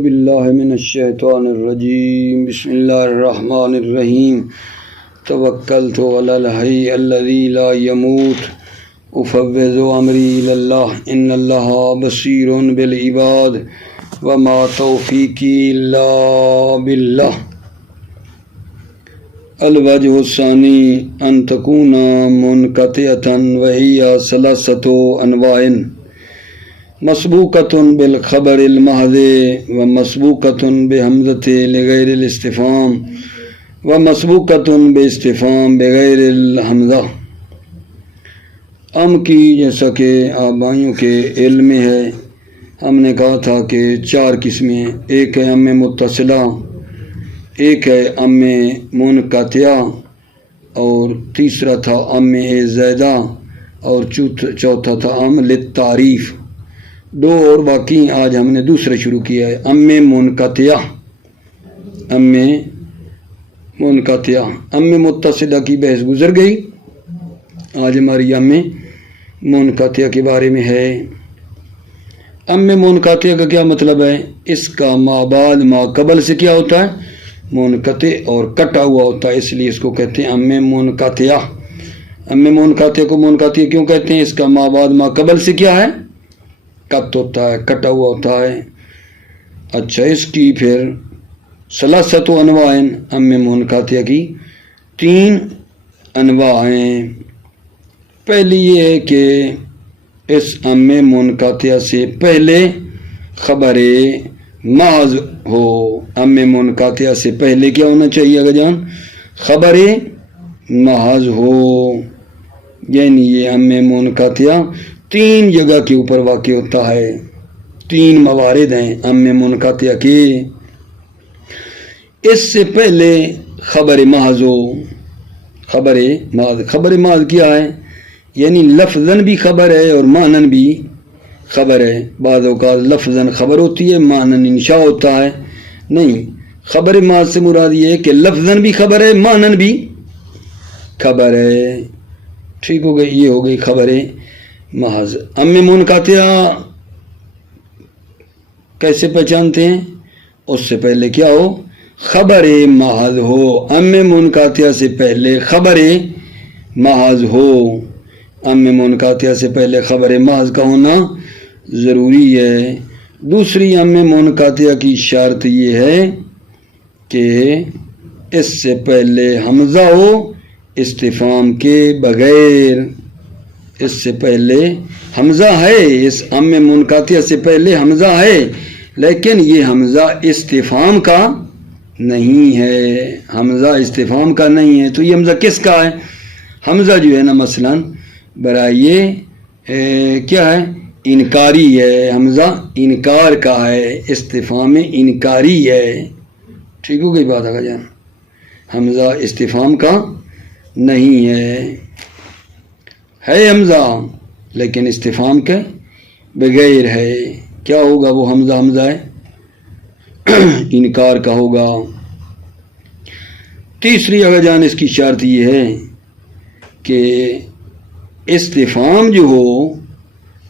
باللہ من الشیطان الرجیم بسم اللہ الرحمن الرحیم توکلت علی الحی الذی لا یموت افوض امری الی اللہ ان اللہ بصیر بالعباد وما توفیقی الا باللہ الوجہ الثانی ان تکون منقطعۃ وہی ثلاثۃ انواع مسبوقۃ بالخبر المحض و مسبوقۃ بحمزۃ لغیر الاستفہام و مسبوقۃ باستفہام بغیر الحمزہ۔ ام کی جیسا کہ آپ بھائیوں کے علم میں ہے، ہم نے کہا تھا کہ 4 قسمیں، ایک ہے ام متصلہ، ایک ہے ام منقطعہ، اور تیسرا تھا ام زائدہ، اور چوتھا تھا ام للتعریف۔ 2 اور باقی، آج ہم نے دوسرا شروع کیا ہے ام منقطعہ۔ ام منقطعہ، ام متصلہ کی بحث گزر گئی، آج ہماری ام منقطعہ کے بارے میں ہے۔ ام منقطعہ کا کیا مطلب ہے؟ اس کا ما بعد ما قبل سے کیا ہوتا ہے؟ منقطع اور کٹا ہوا ہوتا ہے، اس لیے اس کو کہتے ہیں ام منقطعہ۔ ام منقطعہ کو منقطع کیوں کہتے ہیں؟ اس کا ما بعد ما قبل سے کیا ہے؟ کٹ ہوتا ہے، کٹا ہوا ہوتا ہے۔ اچھا، اس کی پھر ثلاثۃ انواع، ام منقطعہ کی 3 انواع ہیں۔ پہلی یہ ہے کہ اس ام منقطعہ سے پہلے خبر محض ہو۔ ام منقطعہ سے پہلے کیا ہونا چاہیے اگر جان؟ خبر محض ہو، یعنی یہ ام منقطعہ 3 جگہ کے اوپر واقع ہوتا ہے۔ 3 موارد ہیں ام منقطعہ کے۔ اس سے پہلے خبر محض ہو۔ خبر محض کیا ہے؟ یعنی لفظاً بھی خبر ہے اور معناً بھی خبر ہے۔ بعض اوقات لفظاً خبر ہوتی ہے، معناً انشاء ہوتا ہے۔ نہیں، خبر محض سے مراد یہ ہے کہ لفظاً بھی خبر ہے، معناً بھی خبر ہے۔ ٹھیک ہو گئی، یہ ہو گئی خبر محض۔ ام منقطعہ کیسے پہچانتے ہیں؟ اس سے پہلے کیا ہو؟ خبر محض ہو۔ ام منقطعہ سے پہلے خبر محض ہو۔ ام منقطعہ سے پہلے خبر محض کا ہونا ضروری ہے۔ دوسری ام منقطعہ کی شرط یہ ہے کہ اس سے پہلے حمزہ ہو استفہام کے بغیر۔ اس سے پہلے حمزہ ہے، اس ام منقطعہ سے پہلے حمزہ ہے، لیکن یہ حمزہ استفہام کا نہیں ہے۔ حمزہ استفہام کا نہیں ہے، تو یہ حمزہ کس کا ہے؟ حمزہ جو ہے نا مثلا برائے کیا ہے؟ انکاری ہے۔ حمزہ انکار کا ہے، استفہام انکاری ہے۔ ٹھیک ہو گئی بات آگا جان؟ حمزہ استفہام کا نہیں ہے حمزہ، لیکن استفہام کے بغیر ہے۔ کیا ہوگا وہ حمزہ ہے انکار کا ہوگا۔ تیسری اگر جان اس کی شرط یہ ہے کہ استفہام جو ہو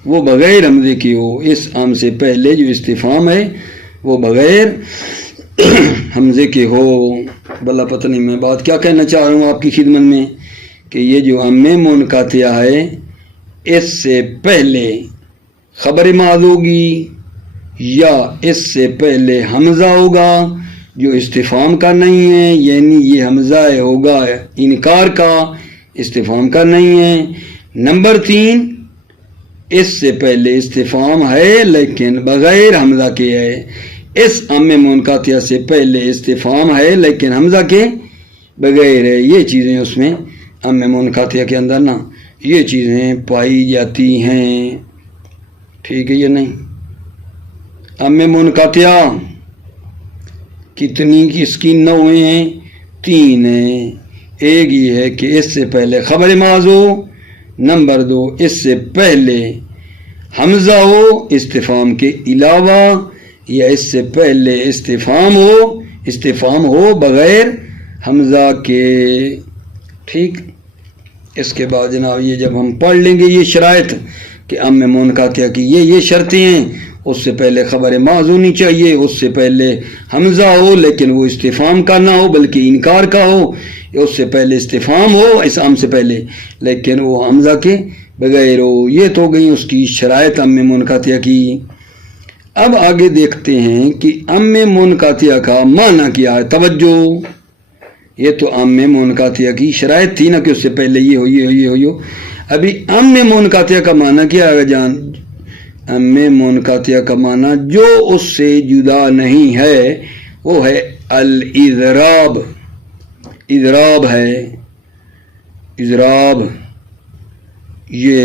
وہ بغیر حمزے کی ہو۔ اس ام سے پہلے جو استفہام ہے وہ بغیر حمزے کے ہو۔ بلا پتہ نہیں میں بات کیا کہنا چاہ رہا ہوں آپ کی خدمت میں، کہ یہ جو ام منقطعہ ہے اس سے پہلے خبر محض ہوگی یا اس سے پہلے حمزہ ہوگا جو استفہام کا نہیں ہے، یعنی یہ حمزہ ہوگا انکار کا، استفہام کا نہیں ہے۔ نمبر 3، اس سے پہلے استفہام ہے لیکن بغیر حمزہ کے ہے۔ اس ام منقطعہ سے پہلے استفہام ہے لیکن حمزہ کے بغیر ہے۔ یہ چیزیں اس میں ام منقطعہ کے اندر نا یہ چیزیں پائی جاتی ہیں۔ ٹھیک ہے یا نہیں؟ ام منقطعہ کتنی اس کی نوعیں ہیں؟ 3 ہیں۔ ایک یہ ہے کہ اس سے پہلے خبر محض ہو، نمبر 2 اس سے پہلے حمزہ ہو استفہام کے علاوہ، یا اس سے پہلے استفہام ہو بغیر حمزہ کے۔ ٹھیک، اس کے بعد جناب یہ جب ہم پڑھ لیں گے یہ شرائط کہ ام منقطعہ کی یہ شرطیں ہیں، اس سے پہلے خبر محض ہونی چاہیے، اس سے پہلے حمزہ ہو لیکن وہ استفہام کا نہ ہو بلکہ انکار کا ہو، اس سے پہلے استفہام ہو اس ام سے پہلے لیکن وہ حمزہ کے بغیر ہو۔ یہ تو گئی اس کی شرائط ام منقطعہ کی۔ اب آگے دیکھتے ہیں کہ ام منقطعہ کا معنی کیا ہے۔ توجہ، یہ تو ام منقطعہ کی شرائط تھی نا کہ اس سے پہلے یہ ہو یہ ہو یہ ہو یہ ہو۔ ابھی ام منقطعہ کا معنی کیا ہے جان؟ ام منقطعہ کا معنی جو اس سے جدا نہیں ہے وہ ہے الاضراب۔ اضراب ہے، اضراب یہ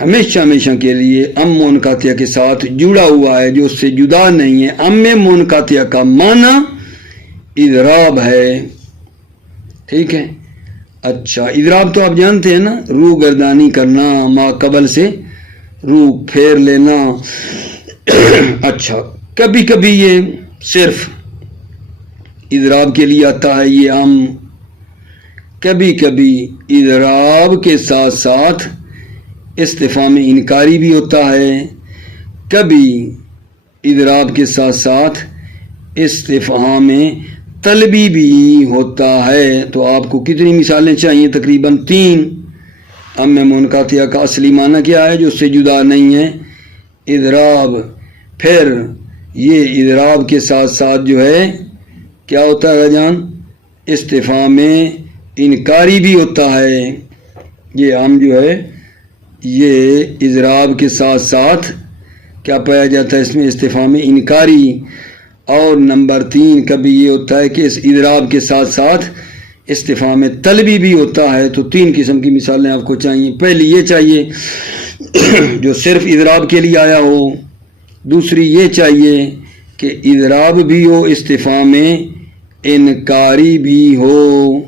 ہمیشہ ہمیشہ کے لیے ام منقطعہ کے ساتھ جڑا ہوا ہے، جو اس سے جدا نہیں ہے۔ ام منقطعہ کا معنی اضراب ہے، ٹھیک ہے۔ اچھا، اضراب تو آپ جانتے ہیں نا، روح گردانی کرنا، ما قبل سے روح پھیر لینا۔ اچھا، کبھی کبھی یہ صرف اضراب کے لیے آتا ہے یہ ام، کبھی کبھی اضراب کے ساتھ ساتھ استفہام انکاری بھی ہوتا ہے، کبھی اضراب کے ساتھ ساتھ استفہام طلبی بھی ہوتا ہے۔ تو آپ کو کتنی مثالیں چاہیے؟ تقریباً 3۔ ام منقطعہ کا اصلی معنی کیا ہے؟ جو اس سے جدا نہیں ہے، اضراب۔ پھر یہ اضراب کے ساتھ ساتھ جو ہے کیا ہوتا ہے جان؟ استفہام انکاری بھی ہوتا ہے۔ یہ ام جو ہے یہ اضراب کے ساتھ ساتھ کیا پایا جاتا ہے؟ اس میں استفہام انکاری۔ اور نمبر 3 کبھی یہ ہوتا ہے کہ اس اضراب کے ساتھ ساتھ استفہام طلبی بھی ہوتا ہے۔ تو 3 قسم کی مثالیں آپ کو چاہیے۔ پہلی یہ چاہیے جو صرف اضراب کے لیے آیا ہو، دوسری یہ چاہیے کہ اضراب بھی ہو، استفہام انکاری بھی ہو،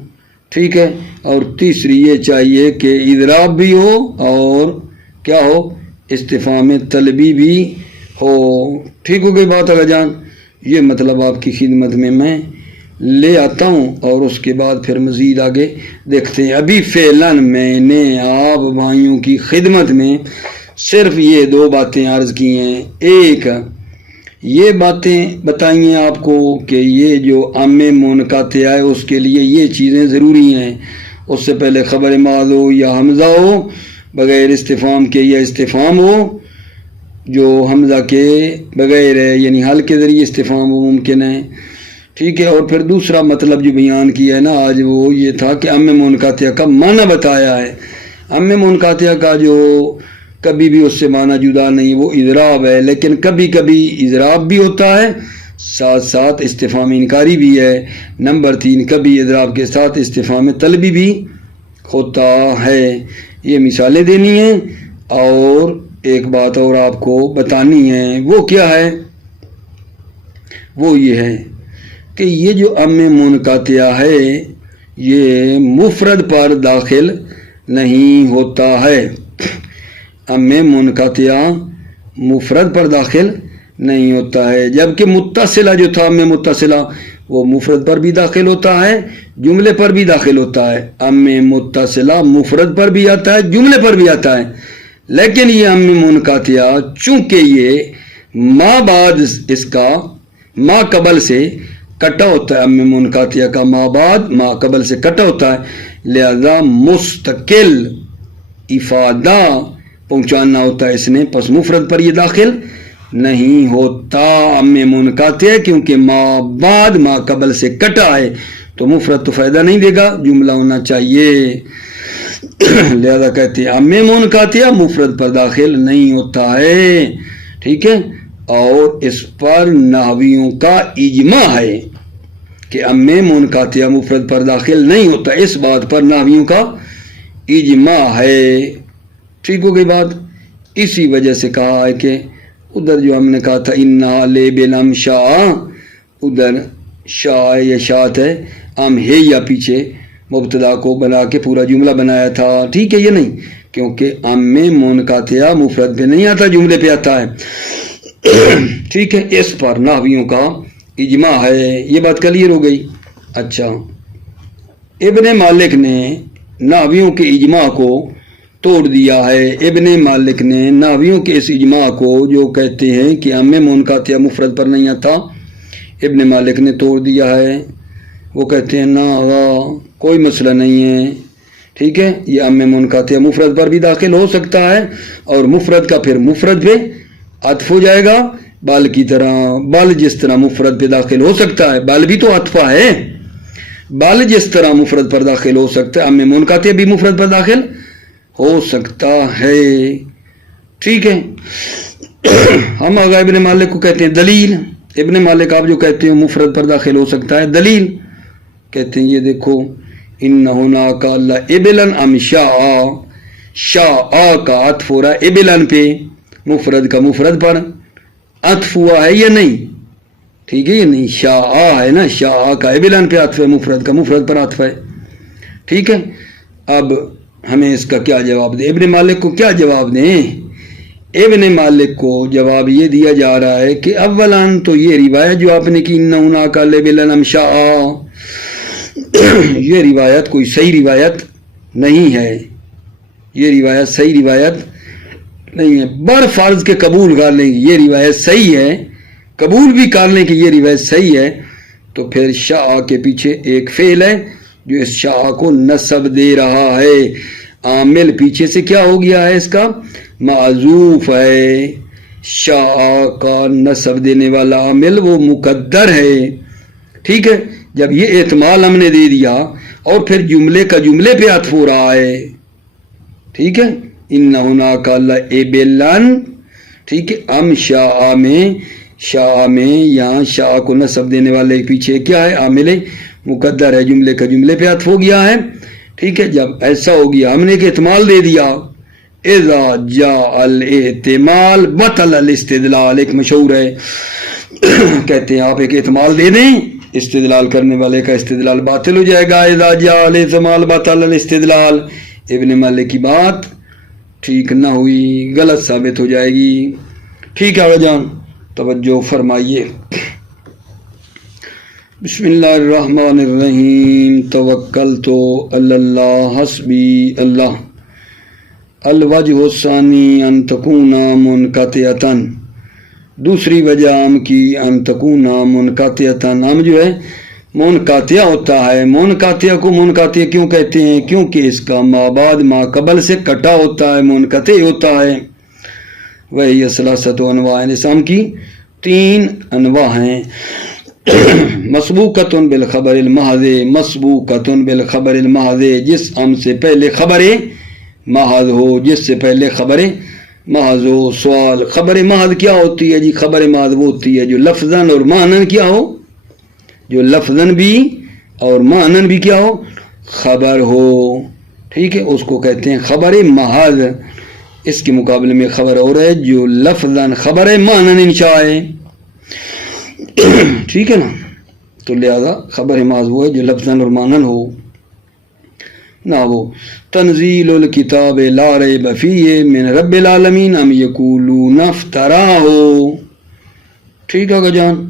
ٹھیک ہے، اور تیسری یہ چاہیے کہ اضراب بھی ہو اور کیا ہو؟ استفہام طلبی بھی ہو۔ ٹھیک ہو گئی بات اگر جان؟ یہ مطلب آپ کی خدمت میں لے آتا ہوں اور اس کے بعد پھر مزید آگے دیکھتے ہیں۔ ابھی فعلاً میں نے آپ بھائیوں کی خدمت میں صرف یہ 2 باتیں عرض کی ہیں۔ ایک یہ باتیں بتائیں آپ کو کہ یہ جو ام منقطعہ ہے اس کے لیے یہ چیزیں ضروری ہیں، اس سے پہلے خبر محض ہو یا حمزہ ہو، بغیر استفہام کے یا استفہام ہو جو حمزہ کے بغیر ہے، یعنی حل کے ذریعے استفہام وہ ممکن ہے، ٹھیک ہے۔ اور پھر دوسرا مطلب جو بیان کیا ہے نا آج وہ یہ تھا کہ ام منقطعہ کا معنی بتایا ہے۔ ام منقطعہ کا جو کبھی بھی اس سے معنی جدا نہیں، وہ اضراب ہے، لیکن کبھی کبھی اضراب بھی ہوتا ہے ساتھ ساتھ استفہام انکاری بھی ہے۔ نمبر 3 کبھی اضراب کے ساتھ استفہام طلبی بھی ہوتا ہے۔ یہ مثالیں دینی ہیں اور ایک بات اور آپ کو بتانی ہے، وہ کیا ہے؟ وہ یہ ہے کہ یہ جو ام منقطعہ ہے یہ مفرد پر داخل نہیں ہوتا ہے۔ ام منقطعہ مفرد پر داخل نہیں ہوتا ہے، جبکہ متصلہ جو تھا ام متصلہ وہ مفرد پر بھی داخل ہوتا ہے، جملے پر بھی داخل ہوتا ہے۔ ام متصلہ مفرد پر بھی آتا ہے، جملے پر بھی آتا ہے، لیکن یہ ام منقطعہ چونکہ یہ ما بعد اس کا ما قبل سے کٹا ہوتا ہے، ام منقطعہ کا ما بعد ما قبل سے کٹا ہوتا ہے، لہذا مستقل افادہ پہنچانا ہوتا ہے اس نے، پس مفرد پر یہ داخل نہیں ہوتا ام منقطعہ، کیونکہ ما بعد ما قبل سے کٹا ہے تو مفرد تو فائدہ نہیں دے گا، جملہ ہونا چاہیے، لہذا کہتے ہیں ام منقطعہ مفرد پر داخل نہیں ہوتا ہے، ٹھیک ہے۔ اور اس پر نحویوں کا اجماع ہے کہ ام منقطعہ مفرد پر داخل نہیں ہوتا، اس بات پر نحویوں کا اجماع ہے، ٹھیک ہو گئی بات۔ اسی وجہ سے کہا ہے کہ ادھر جو ہم نے کہا تھا انا لے بلم شاء، ادھر شاء یا شاعت ہے، ام ہے یا پیچھے مبتدا کو بنا کے پورا جملہ بنایا تھا، ٹھیک ہے، یہ نہیں، کیونکہ ام منقطعہ مفرد پہ نہیں آتا، جملے پہ آتا ہے، ٹھیک ہے۔ اس پر نحویوں کا اجماع ہے، یہ بات کلیئر ہو گئی۔ اچھا، ابن مالک نے نحویوں کے اجماع کو توڑ دیا ہے ابن مالک نے نحویوں کے اس اجماع کو جو کہتے ہیں کہ ام منقطع مفرد پر نہیں آتا، ابن مالک نے توڑ دیا ہے۔ وہ کہتے ہیں نا کوئی مسئلہ نہیں ہے، ٹھیک ہے، یہ ام منقطع مفرد پر بھی داخل ہو سکتا ہے اور مفرد کا پھر مفرد پہ عطف ہو جائے گا، بل کی طرح، بل جس طرح مفرد پہ داخل ہو سکتا ہے، بل بھی تو عطفہ ہے، بل جس طرح مفرد پر داخل ہو سکتا ہے ام منقطع بھی مفرد پر داخل ہو سکتا ہے، ٹھیک ہے۔ ہم اگر ابن مالک کو کہتے ہیں دلیل، ابن مالک آپ جو کہتے ہیں مفرد پر داخل ہو سکتا ہے، دلیل کہتے ہیں یہ دیکھو ان هناك لابلا ام شاء، شاء کا عطف ہو رہا ہے ابلن پہ، مفرد کا مفرد پر عطف ہوا ہے یا نہیں، ٹھیک ہے، یہ نہیں شاء ہے نا، شاء کا ابلن پہ عطف ہے، مفرد کا مفرد پر عطف ہے، ٹھیک ہے۔ اب ہمیں اس کا کیا جواب دیں، ابن مالک کو کیا جواب دیں؟ ابن مالک کو جواب یہ دیا جا رہا ہے کہ اولاً تو یہ روایت جو آپ نے کی ان هناك لابلا ام شاء، یہ روایت کوئی صحیح روایت نہیں ہے، یہ روایت صحیح روایت نہیں ہے، بر فرض کے قبول کر لیں گے یہ روایت صحیح ہے، قبول بھی کر لیں کہ یہ روایت صحیح ہے، تو پھر شاء کے پیچھے ایک فعل ہے جو اس شاء کو نصب دے رہا ہے، عامل پیچھے سے کیا ہو گیا ہے، اس کا معذوف ہے، شاء کا نصب دینے والا عامل وہ مقدر ہے، ٹھیک ہے۔ جب یہ احتمال ہم نے دے دیا اور پھر جملے کا جملے پہ عطف ہو رہا ہے، ٹھیک ہے، ان هناك لابلا، ٹھیک ہے، ام شاء میں، شاء میں یہاں شاء کو نصب دینے والے پیچھے کیا ہے، عامل مقدر ہے، جملے کا جملے پہ عطف ہو گیا ہے، ٹھیک ہے۔ جب ایسا ہو گیا ہم نے ایک احتمال دے دیا، اذا جاء الاحتمال بطل الاستدلال، ایک مشہور ہے، کہتے ہیں آپ ایک احتمال دے دیں استدلال کرنے والے کا استدلال باطل ہو جائے گا، اذا جاء الاحتمال بطل الاستدلال، ابن مالک کی بات ٹھیک نہ ہوئی، غلط ثابت ہو جائے گی، ٹھیک ہے جان، توجہ فرمائیے۔ بسم اللہ الرحمن الرحیم، توکلت علی اللہ حسبی اللہ۔ الوجہ الثانی ان تکون منقطعۃ، دوسری وجہ ام کی ان تکون منقطعۃ، ام جو ہے منقطع ہوتا ہے، منقطع کو منقطع کیوں کہتے ہیں؟ کیونکہ اس کا ما بعد ما قبل سے کٹا ہوتا ہے، منقطع ہوتا ہے۔ وہی ثلاثۃ انواع، اس ام کی 3 انواع ہیں، مسبوقۃ بالخبر المحض، مسبوقۃ بالخبر المحض، جس ام سے پہلے خبر محض ہو، جس سے پہلے خبر محض ہو۔ سوال، خبر محض کیا ہوتی ہے جی؟ خبر محض وہ ہوتی ہے جو لفظاً اور معناً کیا ہو، جو لفظاً بھی اور معناً بھی کیا ہو، خبر ہو، ٹھیک ہے، اس کو کہتے ہیں خبر محض۔ اس کے مقابلے میں خبر اور ہے جو لفظاً خبر ہے، معناً انشاء ہے، ٹھیک ہے نا، تو لہذا خبر محض وہ ہے جو لفظاً اور معناً ہو نہ وہ۔ تنزیل الکتاب لا ریب فیہ من رب العالمین ام یقولون افتراہ، ٹھیک ہے جان،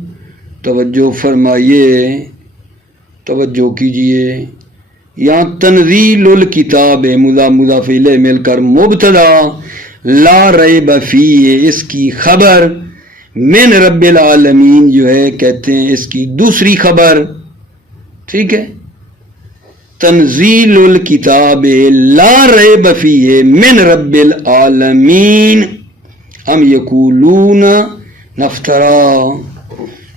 توجہ فرمائیے، توجہ کیجئے، یہاں تنزیل الکتاب مضاف الیہ مل کر مبتدا، لا ریب فیہ اس کی خبر، من رب العالمین جو ہے کہتے ہیں اس کی دوسری خبر، ٹھیک ہے، تنزیل الکتاب لا ریب فیہ من رب العالمین ام یقولون نفترا،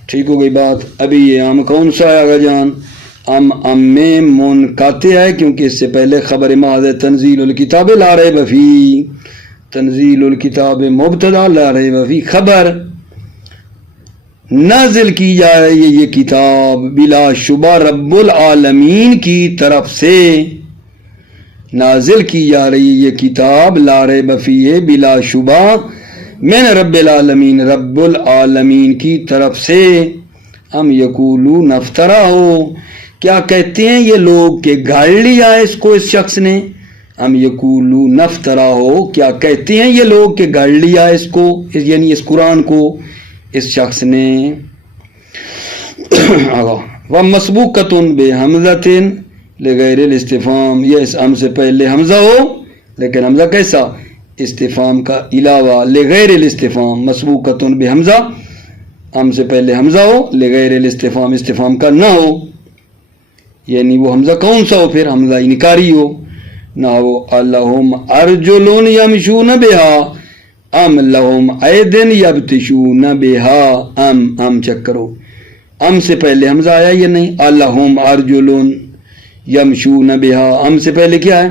ٹھیک ہو گئی بات۔ ابھی یہ ام کون سا ہے آگا جان؟ ام میں منقطع ہے کیونکہ اس سے پہلے خبر محض ہے، تنزیل الکتاب لا ریب فیہ، تنزیل الکتاب مبتدا، لا ریب فیہ خبر، نازل کی جا رہی ہے یہ کتاب بلا شبہ رب العالمین کی طرف سے، نازل کی جا رہی ہے یہ کتاب لا ریب فیہ بلا شبہ من رب العالمین، رب العالمین کی طرف سے۔ ام یقولون افترا ہو، کیا کہتے ہیں یہ لوگ کہ گھڑ لیا ہے اس کو اس شخص نے؟ ام یقولون افترا ہو، کیا کہتے ہیں یہ لوگ کہ گھڑ لیا اس کو، یعنی اس قرآن کو اس شخص نے۔ وَمَسْبُوقَةٌ بِحَمْزَةٍ لِغَيْرِ الْاِسْتِفْهَامِ، یہ اس ام سے پہلے حمزہ ہو لیکن حمزہ کیسا؟ استفہام کا علاوہ، لغیر الاستفہام مسبوقۃ بحمزہ، ام سے پہلے حمزہ ہو، لغیر الاستفہام استفہام کا نہ ہو، یعنی وہ حمزہ کون سا ہو؟ پھر حمزہ انکاری ہو، نہ ہو الہم ارجل یمشون بہا ام لہم ایدن یبطشون بہا، ام چیک کرو، ام سے پہلے حمزہ آیا یا نہیں؟ الہم ارجل یمشون بہا، ام سے پہلے کیا ہے؟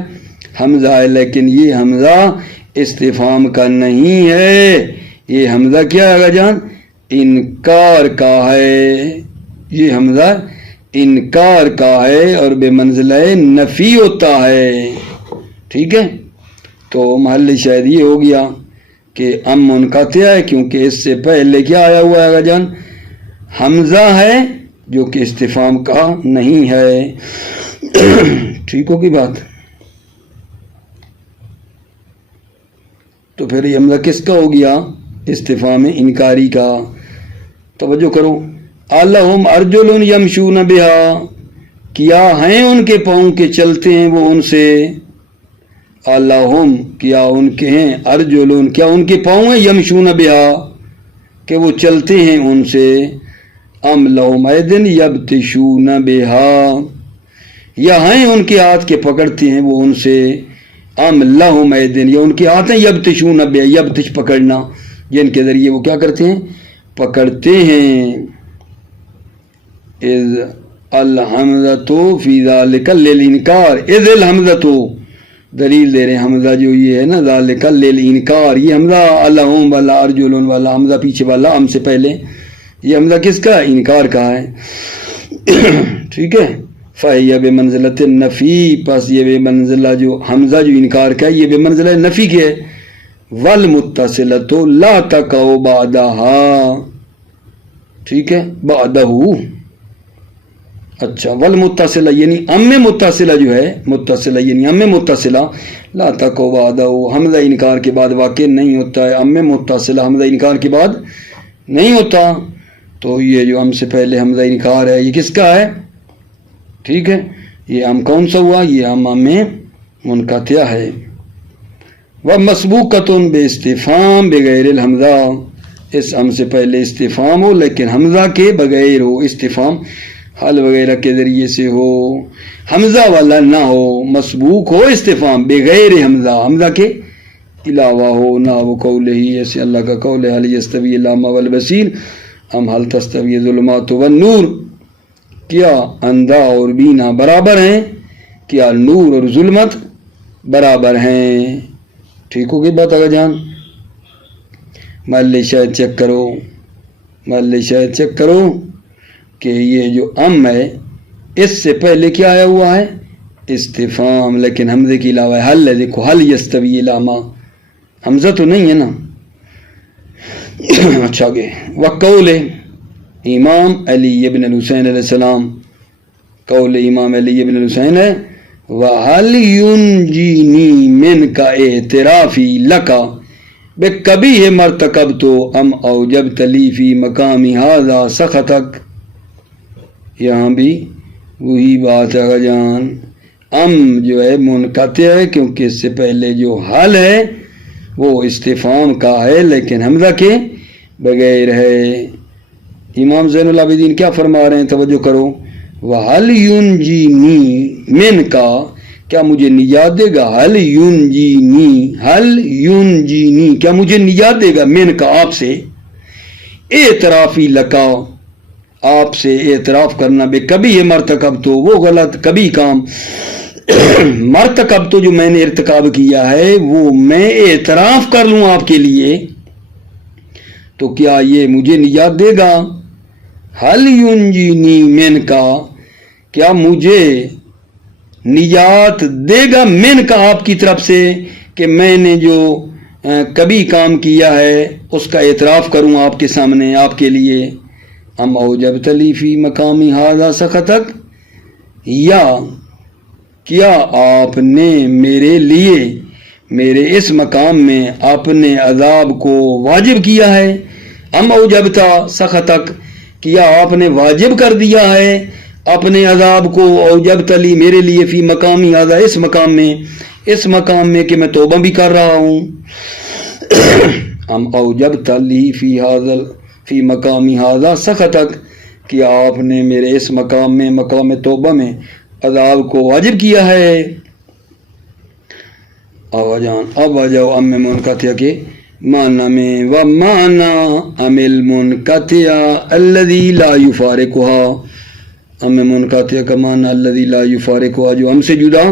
حمزہ ہے، لیکن یہ حمزہ استفہام کا نہیں ہے، یہ حمزہ کیا ہے جان؟ انکار کا ہے، یہ حمزہ انکار کا ہے اور بے منزلہ نفی ہوتا ہے، ٹھیک ہے؟ تو محل شاید یہ ہو گیا کہ ام منقطع ہے، کیونکہ اس سے پہلے کیا آیا ہوا ہے جان؟ حمزہ ہے جو کہ استفہام کا نہیں ہے، ٹھیک ہوگی بات؟ تو پھر یہ حمزہ کس کا ہو گیا؟ استفہام انکاری کا۔ توجہ کرو، الہم ارجل یمشون بہا، کیا ہیں ان کے پاؤں کے چلتے ہیں وہ ان سے، الہم کیا ان کے ہیں، ارجل کیا ان کے پاؤں ہیں، یمشون بہا کہ وہ چلتے ہیں ان سے، ام لہم ایدن یبطشون بہا یا ہیں ان کے ہاتھ کے پکڑتے ہیں وہ ان سے، ام لہم ایدن یا ان کے ہاتھ ہیں یبطشون بہا، یبطش پکڑنا، جن کے ذریعے وہ کیا کرتے ہیں؟ پکڑتے ہیں۔ اذ الحمزۃ فی ذالک للانکار، اذ الحمزۃ دلیل دے رہے ہیں، حمزہ جو یہ ہے نا ذالک للانکار، یہ حمزہ الہم والا ارجل والا حمزہ پیچھے والا ام سے پہلے، یہ حمزہ کس کا ہے؟ انکار کا ہے، ٹھیک ہے؟ فَهِيَ بِمَنزِلَةِ النَّفِي، پس یہ بے منزلہ جو حمزہ جو انکار کا ہے یہ بے منزلہ نفی کے ہے، وَالْمُتَّصِلَةُ لَا تَقَعُ بَعْدَهَا، ٹھیک ہے؟ بَعْدَهُ، اچھا، والمتصلہ یعنی ام متصلہ جو ہے، متصلہ یعنی ام متصلہ، لا تقع بعدہ، حمزہ انکار کے بعد واقع نہیں ہوتا ہے، ام متصلہ حمزہ انکار کے بعد نہیں ہوتا، تو یہ جو ام سے پہلے حمزہ انکار ہے یہ کس کا ہے؟ ٹھیک ہے، یہ ام کون سا ہوا؟ یہ ام منقطع ہے۔ وَمَسْبُوقَةٌ بِاسْتِفْهَامٍ بِغَيْرِ الْحَمْزَةِ، اس ام سے پہلے استفہام ہو لیکن حمزہ کے بغیر ہو، استفہام حل وغیرہ کے ذریعے سے ہو، حمزہ والا نہ ہو، مسبوق ہو استفہام بغیر حمزہ، حمزہ کے علاوہ ہو، نہ وہ قول ہی ایسے اللہ کا قول ہے، حل یستوی الأعمى والبصیر ام حل تستوی الظلمات والنور، کیا اندھا اور بینا برابر ہیں، کیا نور اور ظلمت برابر ہیں، ٹھیک ہوگی بات آگا جان؟ محل شاید چیک کرو، محل شاید چیک کرو کہ یہ جو ام ہے اس سے پہلے کیا آیا ہوا ہے؟ استفہام، لیکن حمزے کے علاوہ حل ہے، دیکھو حل یستوی الأعمى، حمزہ تو نہیں ہے نا، اچھا گئے۔ وقول امام علی ابن الحسین علیہ السلام، قول امام علی ابن الحسین ہے، وَهَلْ يُنْجِنِي مِنْكَ اعْتِرَافِي لَكَ بِقَبِیحِ مَا ارْتَكَبْتُ أَمْ أَوْجَبْتَ لِي فِي مَقَامِ هَذَا سَخَطَكَ، یہاں بھی وہی بات ہے جان، ام جو ہے منقطع ہے کیونکہ اس سے پہلے جو حل ہے وہ استفہام کا ہے لیکن حمزہ کے بغیر ہے۔ امام زین العابدین کیا فرما رہے ہیں؟ توجہ کرو، وَهَلْ يُنْجِنِي مِنْكَ، کیا مجھے نجات دے گا؟ حل يُنْجِنِي، حل يُنْجِنِي کیا مجھے نجات دے گا؟ مِنْكَ آپ سے، اعترافی لکا آپ سے اعتراف کرنا، بے کبھی مرتکب تو وہ غلط کبھی کام، مرتکب تو جو میں نے ارتکاب کیا ہے وہ میں اعتراف کر لوں آپ کے لیے، تو کیا یہ مجھے نجات دے گا؟ حل ینجینی من کا، کیا مجھے نجات دے گا من کا آپ کی طرف سے کہ میں نے جو کبھی کام کیا ہے اس کا اعتراف کروں آپ کے سامنے آپ کے لیے، ام اوجبت لی فی مقامی ھذا سخطک، یا کیا آپ نے میرے لیے میرے اس مقام میں اپنے عذاب کو واجب کیا ہے؟ ام اوجبتا سخطک، کیا آپ نے واجب کر دیا ہے اپنے عذاب کو، اوجبت لی میرے لیے فی مقامی ھذا اس مقام میں، اس مقام میں کہ میں توبہ بھی کر رہا ہوں. ام اوجبت لی فی مقامی ھذا سخطک، کہ آپ نے میرے اس مقام میں، مقام توبہ میں عذاب کو واجب کیا ہے. اب آ جاؤ ام منقطع کے معنی میں. ومعنی ام المنقطع الذی لا یفارقها، ام منقطع کا معنی الذی لا یفارقها، جو ہم سے جدا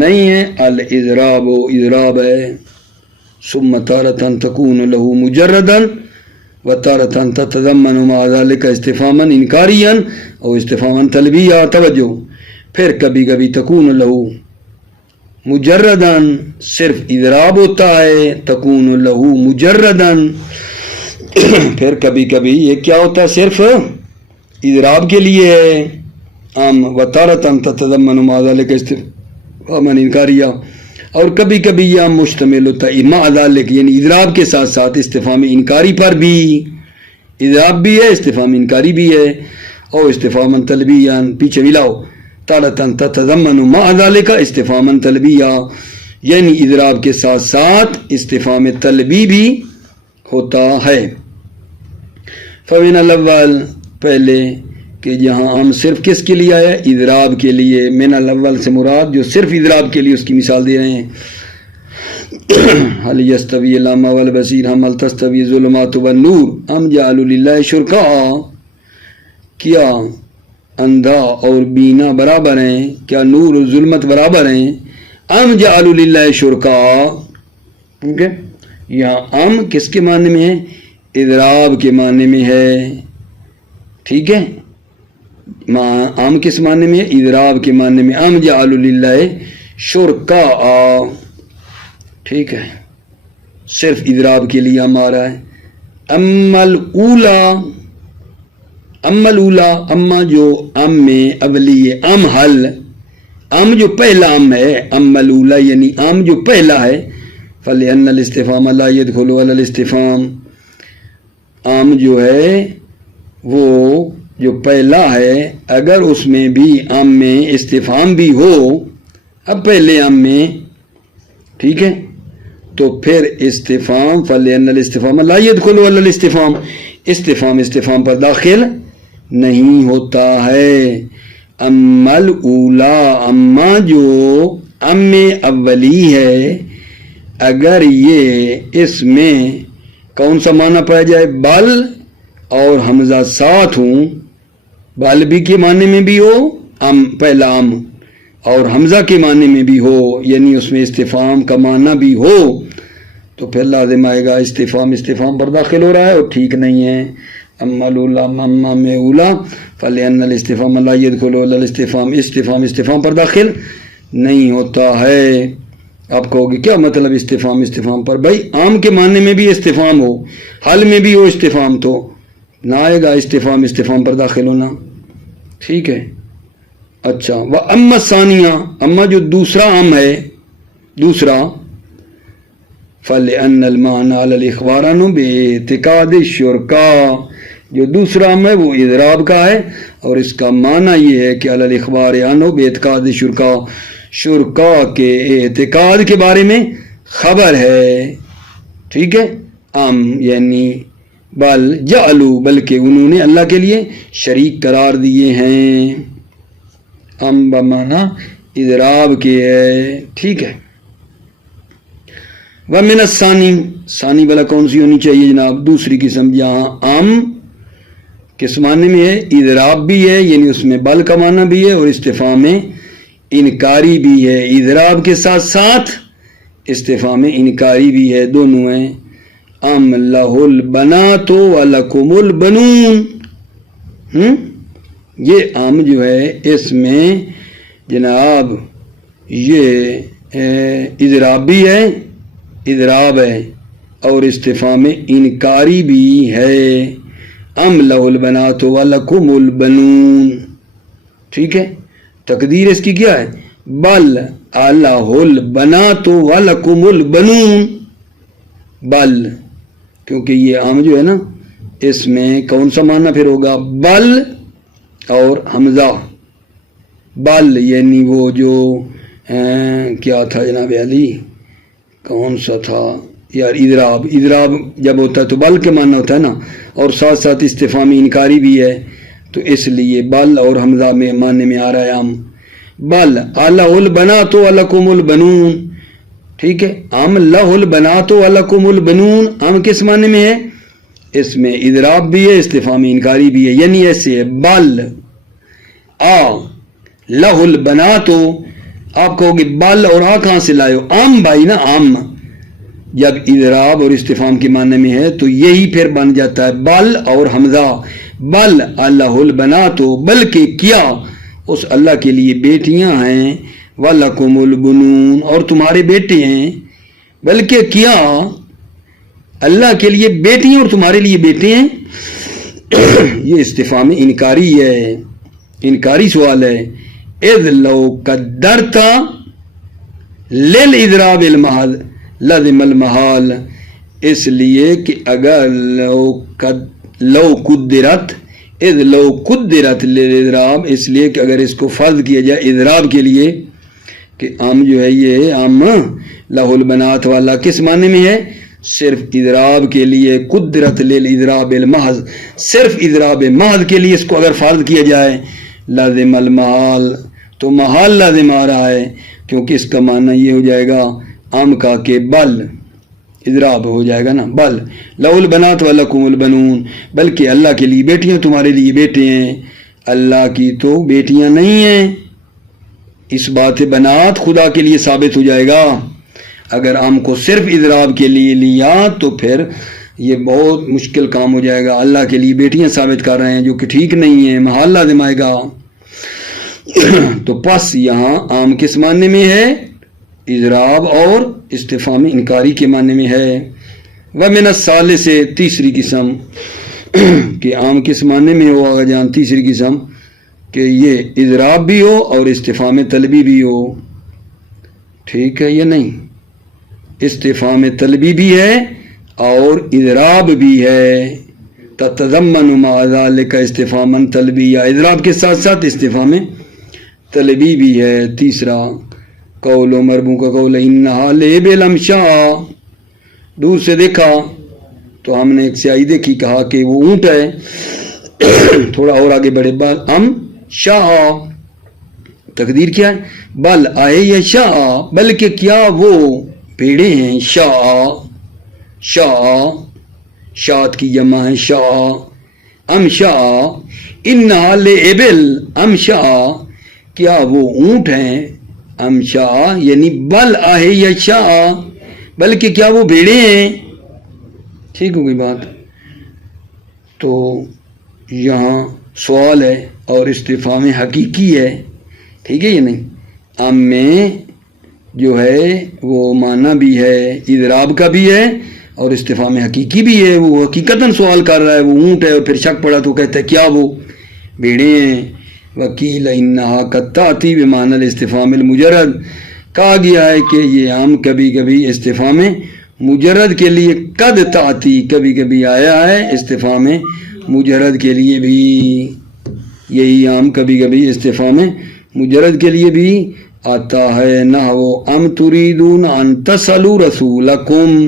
نہیں ہے. الاضراب، اضراب ہے. ثم تارة تكون له مجردا وتارة تتضمن مع ذلك استفهاما انکاریا او استفهاما طلبیا. توجہ، پھر کبھی کبھی تکون له مجردا صرف اضراب ہوتا ہے، تکون له مجردا. پھر کبھی کبھی یہ کیا ہوتا ہے، صرف اضراب کے لیے ہے. وتارة تتضمن مع ذلك استفهاما انکاریا، اور کبھی کبھی یہ مشتمل ہوتا ہے مع ذلك، یعنی اضراب کے ساتھ ساتھ استفہام انکاری پر بھی. اضراب بھی ہے، استفہام انکاری بھی ہے. اور استفہاما طلبیا پیچھے ملاؤ، تارة تتضمن مع ذلك استفہاما طلبیا، یعنی اضراب کے ساتھ ساتھ استفہام طلبی بھی ہوتا ہے. فمن الاول، پہلے کہ جہاں ہم صرف کس کے لیے آیا، اضراب کے لیے. من الاول سے مراد جو صرف اضراب کے لیے، اس کی مثال دے رہے ہیں. هل يستوي الاعمى والبصير ام هل تستوي الظلمات والنور ام جعلوا لله شركاء، کیا اندھا اور بینا برابر ہیں، کیا نور اور ظلمت برابر ہیں. ام جعلوا لله شركاء، ٹھیک ہے. یہاں ام کس کے معنی میں ہے، اضراب کے معنی میں ہے. ٹھیک ہے، ام کس معنی میں ہے، اضراب کے معنی میں. ام جعلوا للہ شرکاء، ٹھیک ہے، صرف اضراب کے لیے ہم آ رہا ہے. اما الاولا، اما الاولا، اما جو ام میں اولی ہے. ام حل، ام جو پہلا ام ہے. اما الاولا یعنی ام جو پہلا ہے. فلأن الاستفهام لا يدخل على الاستفهام، ام جو ہے وہ جو پہلا ہے، اگر اس میں بھی ام میں استفہام بھی ہو، اب پہلے ام میں، ٹھیک ہے، تو پھر استفہام فلأن الاستفهام لا يدخل على الاستفهام، استفہام پر داخل نہیں ہوتا ہے. اما الاولا، اما جو ام میں اولی ہے، اگر یہ اس میں کون سا معنی پایا جائے، بل اور حمزہ ساتھ ہوں، بل بھی کے معنی میں بھی ہو ام پہلا ام، اور حمزہ کے معنی میں بھی ہو، یعنی اس میں استفہام کا معنی بھی ہو، تو پھر لازم آئے گا استفہام پر داخل ہو رہا ہے، اور ٹھیک نہیں ہے. اما الاولا، اما میں اولا، فلأن الاستفهام لا يدخل على الاستفهام، استفہام پر داخل نہیں ہوتا ہے. آپ کہو گے کیا مطلب استفہام پر؟ بھائی عام کے معنی میں بھی استفہام ہو، حل میں بھی ہو استفہام، تو نہ آئے گا استفہام پر داخل ہونا. ٹھیک ہے. اچھا، وَأَمَّا الثَّانِيَةُ، اما جو دوسرا ام ہے، دوسرا، فَلِأَنَّ الْمَعْنَى عَلَى الْإِخْبَارِ عَنْهُ بِاعْتِقَادِ الشُّرَكَاءِ، جو دوسرا ام ہے وہ اضراب کا ہے، اور اس کا معنی یہ ہے کہ علی الاخبار عنہ باعتقاد الشرکاء، شرکاء کے اعتقاد کے بارے میں خبر ہے. ٹھیک ہے. ام یعنی بل جعلوا، بلکہ انہوں نے اللہ کے لیے شریک قرار دیے ہیں. ام بمانا اضراب کے ہے. ٹھیک ہے. ومن الثانی، ثانی بلا کون سی ہونی چاہیے جناب؟ دوسری قسم. جہاں ام کس معنی میں ہے؟ اضراب بھی ہے، یعنی اس میں بل کا معنی بھی ہے، اور استفہام انکاری بھی ہے. اضراب کے ساتھ ساتھ استفہام انکاری بھی ہے، دونوں ہیں. ام لہ البنات ولکم البنون، یہ ام جو ہے اس میں جناب یہ اضراب بھی ہے، اضراب ہے، اور استفہام انکاری بھی ہے. ام لہ البنات ولکم البنون. ٹھیک ہے. تقدیر اس کی کیا ہے؟ بل لہ البنات ولکم البنون. بل، کیونکہ یہ عام جو ہے نا، اس میں کون سا معنی پھر ہوگا؟ بل اور حمزہ. بل یعنی وہ جو کیا تھا جناب علی، کون سا تھا یار، اضراب جب ہوتا ہے تو بل کے معنی ہوتا ہے نا، اور ساتھ ساتھ استفہامی انکاری بھی ہے، تو اس لیے بل اور حمزہ میں معنی میں آ رہا ہے ام، بل الہ البنات ولکم البنون، ٹھیک ہے، ام لہ البنات ولکم البنون، ام کس معنی میں ہے؟ اس میں اضراب بھی ہے، استفہامی انکاری بھی ہے، یعنی ایسے ہے بل لہ البنات، آپ کہو گے بل اور کہاں سے لائے ہو؟ ام بھائی نا، ام جب اضراب اور استفہام کے معنی میں ہے تو یہی پھر بن جاتا ہے بل اور حمزہ، بل اللہ البنات، بلکہ کیا اس اللہ کے لیے بیٹیاں ہیں، وَلَكُمُ الْبُنُونَ، اور تمہارے بیٹے ہیں، بلکہ کیا اللہ کے لیے بیٹیاں اور تمہارے لیے بیٹے ہیں، یہ استفہام انکاری ہے، انکاری سوال ہے، اذ لو قدرت للإضراب المحض لازم المحال، اس لیے کہ اگر لو قدرت، اذ لو قدرت للإضراب، اس لیے کہ اگر اس کو فرض کیا جائے اضراب کے لیے، کہ ام جو ہے یہ ام لہ البنات والا کس معنی میں ہے؟ صرف اضراب کے لیے، قدرت للإضراب المحض، صرف اضراب محض کے لیے اس کو اگر فرض کیا جائے لازم المحال، تو محال لازم آ رہا ہے، کیونکہ اس کا معنی یہ ہو جائے گا ام کا کہ بل اضراب ہو جائے گا نا، بل لہ البنات ولکم البنون، بلکہ اللہ کے لیے بیٹیاں تمہارے لیے بیٹے ہیں، اللہ کی تو بیٹیاں نہیں ہیں، اس بات بنات خدا کے لیے ثابت ہو جائے گا، اگر ام کو صرف اضراب کے لیے لیا تو پھر یہ بہت مشکل کام ہو جائے گا، اللہ کے لیے بیٹیاں ثابت کر رہے ہیں جو کہ ٹھیک نہیں ہے، محال لازم آئے گا، تو پس یہاں عام کس معنی میں ہے؟ اضراب اور استفہام انکاری کے معنی میں ہے، ومن الثالث، تیسری قسم، کہ عام کس معنی میں ہو آگا جان، تیسری قسم کہ یہ اضراب بھی ہو اور استفہام طلبی بھی ہو، ٹھیک ہے یا نہیں؟ استفہام طلبی بھی ہے اور اضراب بھی ہے، تتضمن مع ذلك استفہاما طلبیہ، اضراب کے ساتھ ساتھ استفہام طلبی بھی ہے۔ تیسرا قول مربوع کا قول انہا لیبل امشا، دور سے دیکھا تو ہم نے ایک سیاہی دیکھی، کہا کہ وہ اونٹ ہے، تھوڑا اور آگے بڑھے بل ام شاہ، تقدیر کیا ہے؟ بل آئے یا شاہ، بلکہ کیا وہ بھیڑے ہیں، شاہ، شاہ، شاعت کی جمع ہے شاہ، ام شاہ انہا لیبل امشا، کیا وہ اونٹ ہیں، ام شاہ یعنی بل آہے یا شاہ، بلکہ کیا وہ بھیڑے ہیں، ٹھیک ہو گئی بات؟ تو یہاں سوال ہے اور استفہام حقیقی ہے، ٹھیک ہے یا نہیں؟ ام میں جو ہے وہ معنی بھی ہے، اضراب کا بھی ہے اور استفہام حقیقی بھی ہے، وہ حقیقتاً سوال کر رہا ہے، وہ اونٹ ہے، اور پھر شک پڑا تو کہتا ہے کیا وہ بھیڑے ہیں۔ وکیل انہا قد تأتی بمعنی الاستفہام المجرد، کہا گیا ہے کہ یہ عام کبھی کبھی استفہام مجرد کے لیے قد تأتی، کبھی کبھی آیا ہے استفہام مجرد کے لیے بھی، یہی عام کبھی کبھی استفہام مجرد کے لیے بھی آتا ہے، نحو ام تریدون ان تسألوا رسولکم،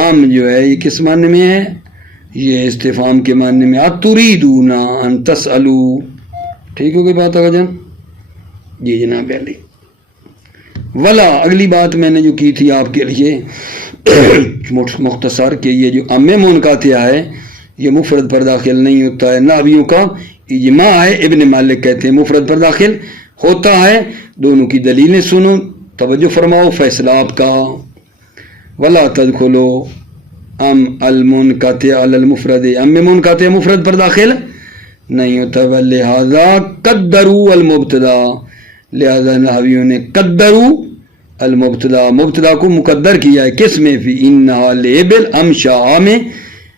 ام جو ہے یہ کس معنی میں ہے؟ یہ استفہام کے معنی میں، اتریدون ان تسألوا، ٹھیک ہو گئی بات آگا جان؟ جی جناب علی۔ ولا، اگلی بات میں نے جو کی تھی آپ کے لیے مختصر، کہ یہ جو ام منقطع ہے یہ مفرد پر داخل نہیں ہوتا ہے، نحویوں کا اجماع ہے، ابن مالک کہتے ہیں مفرد پر داخل ہوتا ہے، دونوں کی دلیلیں سنو، توجہ فرماؤ، فیصلہ آپ کا۔ ولا تدخلو ام المنقطع علی المفرد، ام منقطع مفرد پر داخل نہیں ہوتا، لہذا قدروا المبتدا، لہذا نحویوں نے قدروا المبتدا، مبتدا کو مقدر کیا ہے، کس میں؟ فی انہا لیبل ام شاہ میں،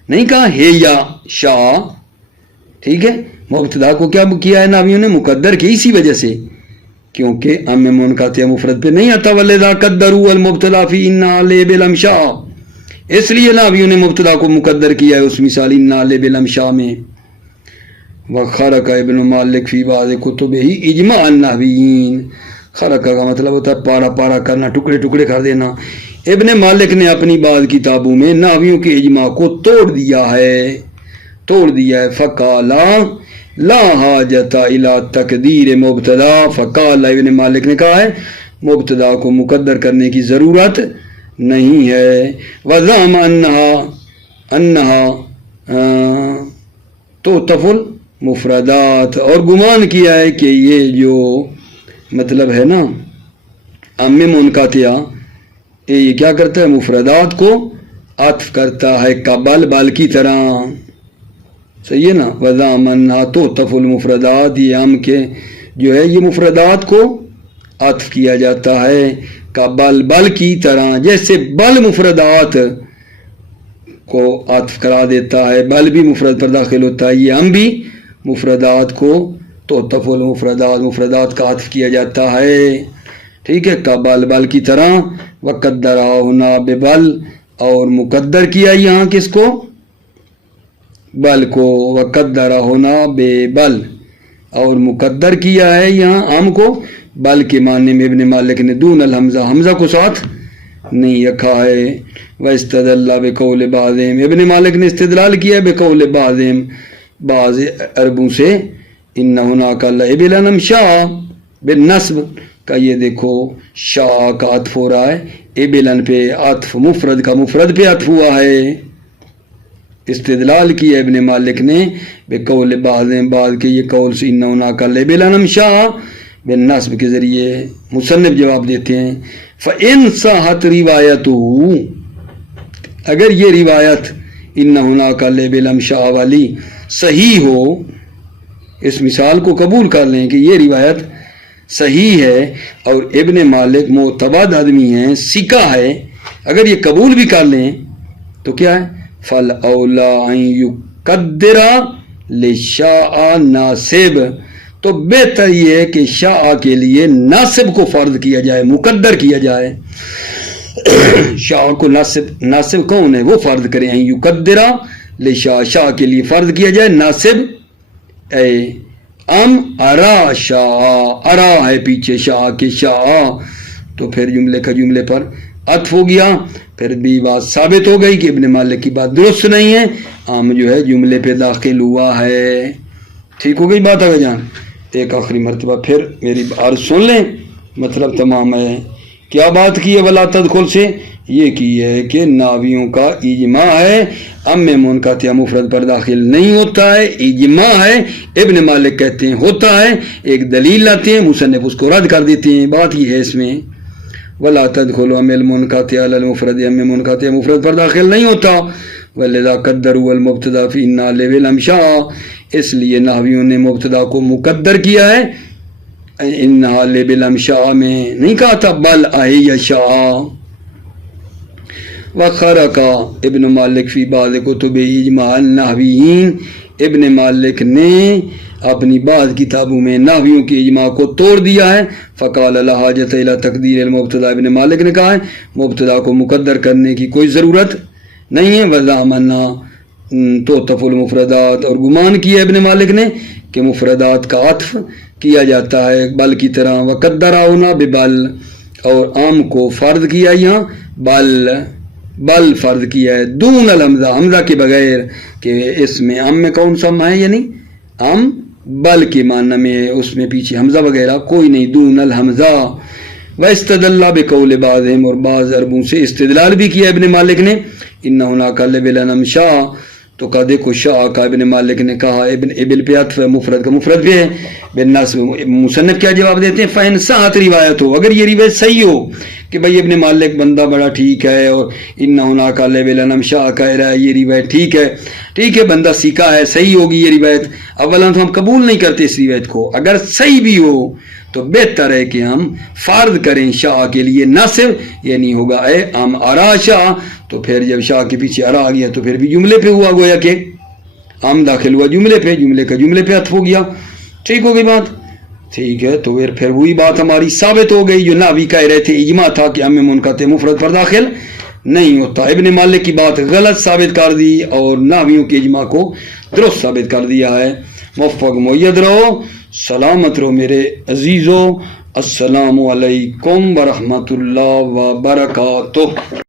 نہیں کہا ہے یا شاہ، ٹھیک ہے، مبتدا کو کیا کیا ہے نحویوں نے؟ مقدر کی، اسی وجہ سے کیونکہ ام منقطع مفرد پہ نہیں آتا، ولذا قدروا المبتدا فی انہا لیبل ام شاہ، اس لیے نحویوں نے مبتدا کو مقدر کیا ہے اس مثال انہا لیبل ام شاہ میں۔ وخرق ابن مالک فی بعض کتبہ اجماع النحویین، خرقہ کا مطلب ہوتا ہے پارا پارا کرنا، ٹکڑے ٹکڑے کر دینا۔ ابن مالک نے اپنی بعض کتابوں میں نحویوں کے اجماع کو توڑ دیا ہے۔ فقالا لا حاجت الی تقدیر مبتدا، فقال ابن مالک نے کہا ہے مبتدا کو مقدر کرنے کی ضرورت نہیں ہے۔ وزعم انہا تعطف المفردات، اور گمان کیا ہے کہ یہ جو مطلب ہے نا ام منقطعہ، یہ کیا کرتا ہے؟ مفردات کو عطف کرتا ہے قبل بل کی طرح، صحیح ہے نا؟ وزعم انہا تعطف المفردات، یہ ام کے جو ہے یہ مفردات کو عطف کیا جاتا ہے قبل بل کی طرح، جیسے بل مفردات کو عطف کرا دیتا ہے، بل بھی مفرد پر داخل ہوتا ہے، یہ ہم بھی مفردات کو تعطف المفردات، مفردات کا عطف کیا جاتا ہے، ٹھیک ہے، قبل بل کی طرح۔ وقدر ہونا ببل، اور مقدر کیا یہاں کس کو؟ بل کو، وقدر ہونا ببل، اور مقدر کیا ہے یہاں ہم کو بل کے معنی میں ابن مالک نے دون الحمزہ، حمزہ کو ساتھ نہیں رکھا ہے۔ وَاسْتَدَلَّ بِقَوْلِ بَعْضِهِمْ، ابن مالک نے استدلال کیا ہے بقول بعضهم، بعض عربوں سے، ان هناك لإبلا نمشاء بالنصب، کا یہ دیکھو شاء کا عطف ہو رہا ہے ابلن پہ، عطف مفرد کا مفرد پہ عطف ہوا ہے۔ استدلال کیا ابن مالک نے بقول بعضهم، بعض کے یہ قول سے، ان هناك لإبلا نمشاء بالنصب کے ذریعے مصنف جواب دیتے ہیں۔ فَإِن صَحَتْ رِوَایَتُهُ، اگر یہ روایت ان هناك لإبلا نمشاء والی صحیح ہو، اس مثال کو قبول کر لیں کہ یہ روایت صحیح ہے اور ابن مالک معتمد آدمی ہیں، ثقہ ہے، اگر یہ قبول بھی کر لیں تو کیا ہے؟ فَالْأَوْلَى أَن يُقَدِّرَ لِلشَّاء ناصب، تو بہتر یہ ہے کہ شاء کے لیے ناصب کو فرض کیا جائے، مقدر کیا جائے۔ شاء کو ناصب کون ہے؟ وہ فرض کریں، ان یقدر لشاء، شاء کے لیے فرض کیا جائے ناصب، اے ام ارا شاء، ارا ہے پیچھے شاء کے شاء، تو پھر جملے کا جملے پر عطف ہو گیا، پھر بھی بات ثابت ہو گئی کہ ابن مالک کی بات درست نہیں ہے، ام جو ہے جملے پہ داخل ہوا ہے۔ ٹھیک ہو گئی بات آگے جان؟ ایک آخری مرتبہ پھر میری عرض سن لیں، مطلب تمام ہے۔ کیا بات کی ہے ولا تدخل سے؟ یہ کی ہے کہ ناویوں کا اجماع ہے، ام منقطع مفرد پر داخل نہیں ہوتا ہے، اجماع ہے، ابن مالک کہتے ہیں ہوتا ہے، ایک دلیل لاتے ہیں، مصنف اس کو رد کر دیتے ہیں، بات یہ ہے اس میں۔ ولا تدخل ام المنقطع علی المفرد، ام منقطع مفرد پر داخل نہیں ہوتا، ولذا قدروا المبتدا فی ان للمشاء، اس لیے نحویوں نے مبتدا کو مقدر کیا ہے، انہا لبالمشاء میں نہیں کہا تھا بل آئی یا شاء۔ وخرقا ابن مالک فی بعض کتب اجماع النحویین، ابن مالک نے اپنی بعض کتابوں میں نحویوں کے اجماع کو توڑ دیا ہے۔ فقال لا حاجت الی تقدیر المبتدا، ابن مالک نے کہا ہے مبتدا کو مقدر کرنے کی کوئی ضرورت نہیں ہے۔ وزعمنا تعطف المفردات، اور گمان کیا ابن مالک نے کہ مفردات کا عطف کیا جاتا ہے بل کی طرح۔ وقدر ہونا ببل، اور عام کو فرض کیا یہاں بل فرض کیا ہے، دون الحمزہ، حمزہ کے بغیر، کہ اس میں عام میں کون سا ہے، یعنی عام بل کے معنی میں ہے، اس میں پیچھے حمزہ وغیرہ کوئی نہیں، دون الحمزہ۔ وَاسْتَدَلَّ بِقَوْلِ بَعْضِهِمْ، اور بعض عربوں سے استدلال بھی کیا ابن مالک نے، ان هناك لبلا نمشاء، تو کہا دیکھو شاء کا ابن مالک نے کہا ابل پہ عطف ہے، مفرد کا مفرد پہ ہے، بالنصب مصنف کیا جواب دیتے ہیں؟ فَإِن صحت روایت ہو، اگر یہ روایت صحیح ہو کہ بھئی ابن مالک بندہ بڑا ٹھیک ہے اور ان هناك لبلا نمشاء کہہ رہا ہے، یہ روایت ٹھیک ہے، بندہ سیکھا ہے، صحیح ہوگی یہ روایت، اولا تو ہم قبول نہیں کرتے اس روایت کو، اگر صحیح بھی ہو تو بہتر ہے کہ ہم فرض کریں شاء کے لیے نصب، یعنی ہوگا اے ام ارا شاء، تو پھر جب شاء کے پیچھے ارا آ گیا تو پھر بھی جملے پہ ہوا، گویا کہ ام داخل ہوا جملے پہ، جملے کا جملے پہ عطف ہو گیا۔ ٹھیک ہو گئی بات؟ ٹھیک ہے، تو پھر وہی بات ہماری ثابت ہو گئی جو نحوی کہہ رہے تھے، اجماع تھا کہ ام منقطع مفرد پر داخل نہیں ہوتا، ابن مالک کی بات غلط ثابت کر دی اور نحویوں کے اجماع کو درست ثابت کر دیا ہے۔ موفق مؤید رہو، سلامت رہو میرے عزیزو. السلام علیکم ورحمۃ اللہ وبرکاتہ.